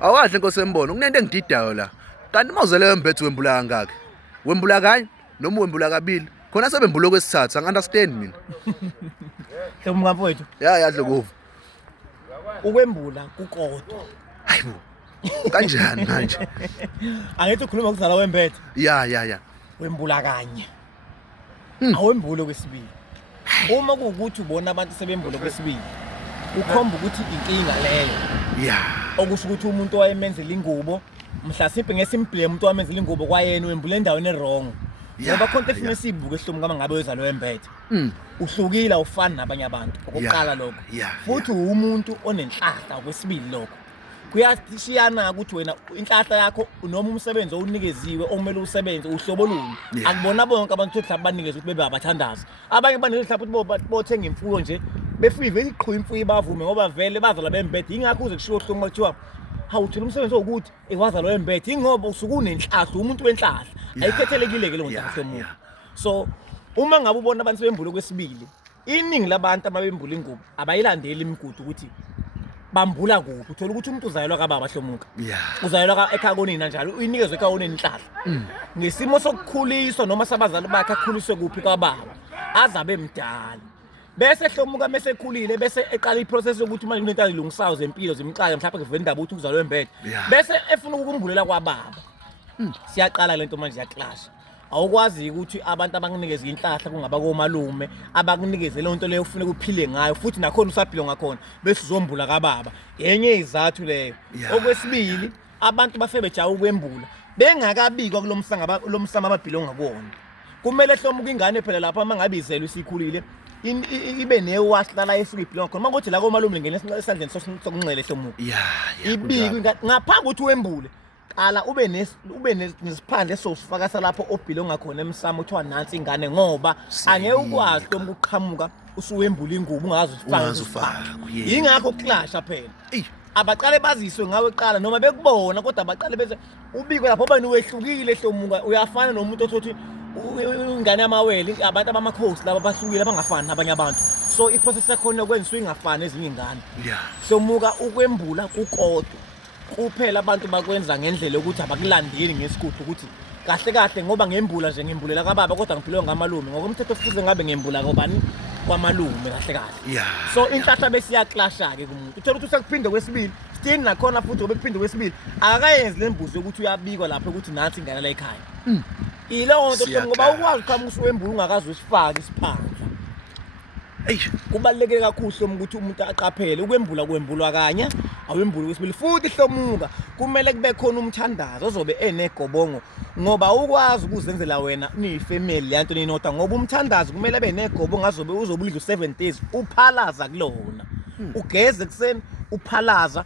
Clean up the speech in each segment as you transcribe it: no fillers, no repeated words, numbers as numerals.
Awadle Nkosi Embono, kunento engididayo la. Kanti mawuzele wembethu wembula kangaki? Wembula kanye noma wembula kabili? Khona sebembula kwesithathu, angi-understand mina. Hlobo mfowethu. Yadle kuva. Ukwembula kukodwa. Hayibo. Kanjani manje? Angithi ukhuluma ngokuzala wembethe. Ya. Wembula kanye. Awembule kwesibili. Uma kuwukuthi ubona abantu sebembule kwesibili, ukhomba ukuthi inkinga leyo. Okusho ukuthi umuntu owayemenzela ingubo, mhlasimpe ngesimbhleme umuntu owamenzela ingubo kwayena wembule endaweni errong. Ngoba khonto efuna sibuke ehlomo kama ngabe wezalo wembethe. Uhlukile awufani nabanye abantu. Okuqala lokho. Futhi umuntu onenhlahla kwesibili lokho. Kuyashiyana ukuthi wena inhlahla yakho noma umsebenzi owunikeziwe okumele usebenze uhlobo luni. Akubona bonke abantu mhlawumbe banikeze ukuthi bebe abathandazi. Abanye banikeze mhlawumbe ukuthi bothenga imfuyo nje befike iqhwa imfuyo bavume ngoba vele bazala bembethe. Ingakho uze kushiwo hlungu makuthiwa hawuthula umsebenzi wokuthi ekwazala wembethe ingoba usuke unenhlahla umuntu wenhlahla. Ayikhethelekile ke lo muntu omuntu. So uma ngabe ubona abantu sebembule kwesibili, iningi labantu ababembula ingubo abayilandeli imigudu ukuthi bambula kuphi. Uthola ukuthi umuntu uzayelwa kababa hlomuka. Uzayelwa ekhaya konina njalo uyinikezwe ekhaya konina inhlahla. Ngesimo sokukhuliswa noma sabazali bakhe akhuliswe kuphi kababa azabe emdala. Bese hlomuka mase ekhulile bese eqala iprocess yokuthi manje kunento azilungisayo zempilo zimxaka mhlawumbe kuvela indaba ukuthi uzalwe embethe. Bese efuna ukumbulela kwababa. Siyaqala lento manje yaclash. Awukwazi ukuthi abantu abanginikeza inhlahla kungaba komalume abakunikeze le nto leyo ufune ukuphile ngayo futhi nakhona usaphilo ngakhona bese uzombula kababa yenye izathu leyo. Okwesibili abantu bafe bejawu ukwembula bengakabikwa kulomsama ababhilo ngakuwona. Kumele hlomuka ingane phela lapha mangabe izelwe isikhulile ibe newahlala esibhilo ngakhona makuthi la komalume ngene esandleni sokunxele hlomuka. Ibikwe ngaphambi ukuthi wembule. Ala ube nesiphandle sosifaka salapho obhilo ngakhona emsamo uthiwa nansi ingane ngoba angeke ukwazi ukuqhamuka usuwembula ingubo ungazi usifaka. Ingakho clasha phela. Abaqale baziswe ngawe eqala noma bekubona kodwa abaqale bese ubikwe lapho bani wehlukile hlomuka uyafana nomuntu othothi ingane yamawele abantu abamakhosi laba bahlukile abangafani nabanye abantu. So iprocess yakhona yokwenziwa ingafani ezinye ingane. Hlomuka ukwembula kukodwa. Kuphela abantu bakwenza ngendlela yokuthi abakulandeli ngesikhudu ukuthi kahle ngoba ngembula nje ngembulela kababa kodwa ngiphilwe ngamalume ngokomthetho futhi ngabe ngembula ngobani kwamalume kahle. So inhlahla besiyaclasha ke kumuntu uthola ukuthi usekuphinde kwesibili still nakhona futhi obekuphinde kwesibili akayenzi lembuzo ukuthi uyabikwa lapho ukuthi nathi ingane la ekhaya. Ileyo nto ngoba ukwazi uqhamuka usuwembula ungakazi usifaka isiphandla. Kubaluleke kakhulu ukuthi umuntu aqaphele ukwembulwa kanye awembuli kwesibili futhi hlomuka kumele kube khona umthandazo ozobe enegobongo ngoba ukwazi ukuzenzela wena niyifamily yanto ninodwa ngoba umthandazo kumele abe negobongo azobe uzobulidla 7 days uphalaza kulona ugeze ekseni uphalaza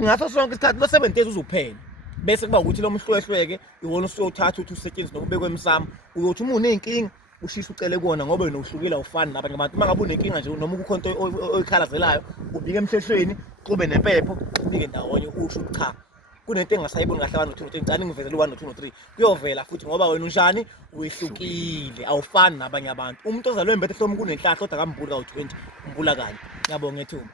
ngaso sonke isikhathi lo 7 days uzophela bese kuba ukuthi lo mhlwehlweke iwona usuyothatha uthi usetshenziswe nokubekwe emsamo uyothi uma unenkinga ushisa ucele kuona ngoba wena uhlukile awufani nabanye abantu mangabe unenkinga nje noma ukho into oyikhalazelayo ubike emhlehlweni kube nempepho ubike ndawonye usho cha kunento engasayiboni kahle 1 no 2 no 3 ngicela ngivezele 1 no 2 no 3 kuyovela futhi ngoba wena unjani uyihlukile awufani nabanye abantu umuntu ozalwe embethe hlomo kunenhlahla kodwa akambuli ka20 umbula kanye ngiyabonga ethuba.